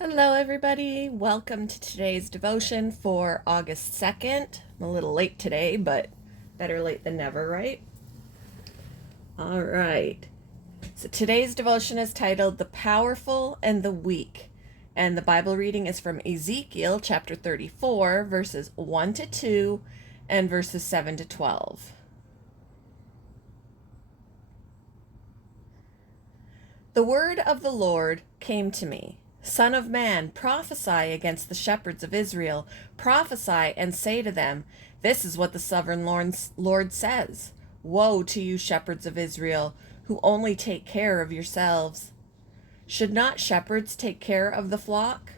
Hello, everybody. Welcome to today's devotion for August 2nd. I'm a little late today, but better late than never, right? All right. So today's devotion is titled The Powerful and the Weak. And the Bible reading is from Ezekiel chapter 34, verses 1 to 2 and verses 7 to 12. The word of the Lord came to me. Son of man, prophesy against the shepherds of Israel. Prophesy and say to them, This is what the sovereign Lord says. Woe to you, shepherds of Israel, who only take care of yourselves. Should not shepherds take care of the flock?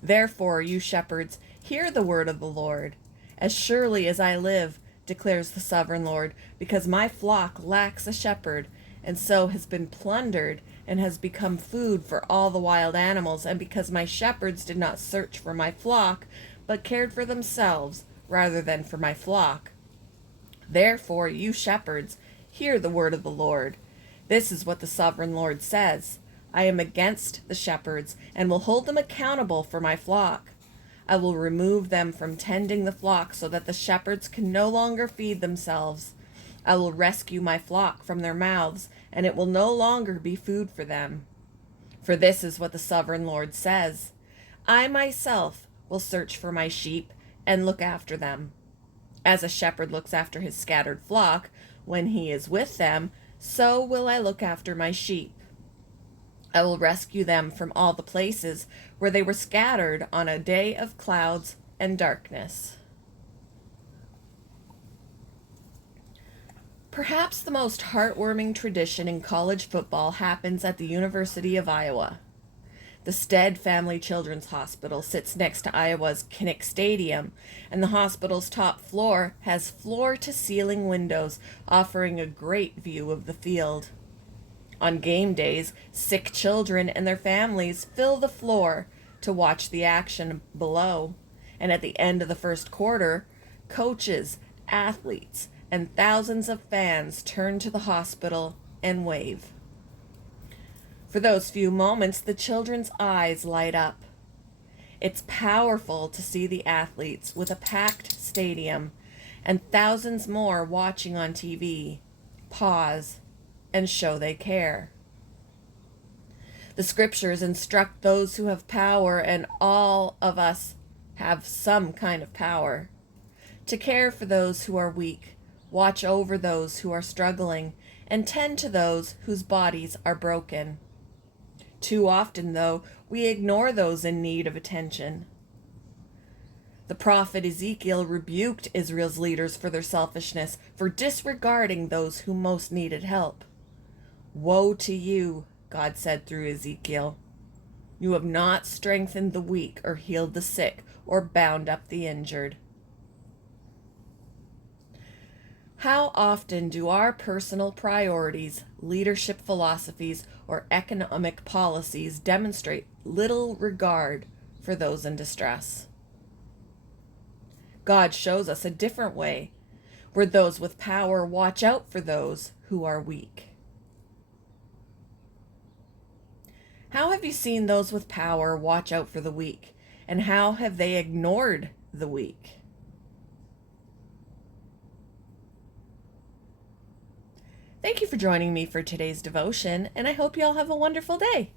Therefore, you shepherds, hear the word of the Lord. As surely as I live, declares the sovereign Lord, because my flock lacks a shepherd, and so has been plundered and has become food for all the wild animals, and because my shepherds did not search for my flock, but cared for themselves rather than for my flock. Therefore, you shepherds, hear the word of the Lord. This is what the sovereign Lord says. I am against the shepherds and will hold them accountable for my flock. I will remove them from tending the flock so that the shepherds can no longer feed themselves. I will rescue my flock from their mouths, and it will no longer be food for them. For this is what the sovereign Lord says. I myself will search for my sheep and look after them. As a shepherd looks after his scattered flock when he is with them, so will I look after my sheep. I will rescue them from all the places where they were scattered on a day of clouds and darkness. Perhaps the most heartwarming tradition in college football happens at the University of Iowa. The Stead Family Children's Hospital sits next to Iowa's Kinnick Stadium, and the hospital's top floor has floor-to-ceiling windows offering a great view of the field. On game days, sick children and their families fill the floor to watch the action below, and at the end of the first quarter, coaches, athletes, and thousands of fans turn to the hospital and wave. For those few moments, the children's eyes light up. It's powerful to see the athletes with a packed stadium and thousands more watching on TV pause and show they care. The scriptures instruct those who have power, and all of us have some kind of power, to care for those who are weak, watch over those who are struggling, and tend to those whose bodies are broken. Too often, though, we ignore those in need of attention. The prophet Ezekiel rebuked Israel's leaders for their selfishness, for disregarding those who most needed help. Woe to you, God said through Ezekiel. You have not strengthened the weak or healed the sick or bound up the injured. How often do our personal priorities, leadership philosophies, or economic policies demonstrate little regard for those in distress? God shows us a different way, where those with power watch out for those who are weak. How have you seen those with power watch out for the weak, and how have they ignored the weak? Thank you for joining me for today's devotion, and I hope you all have a wonderful day.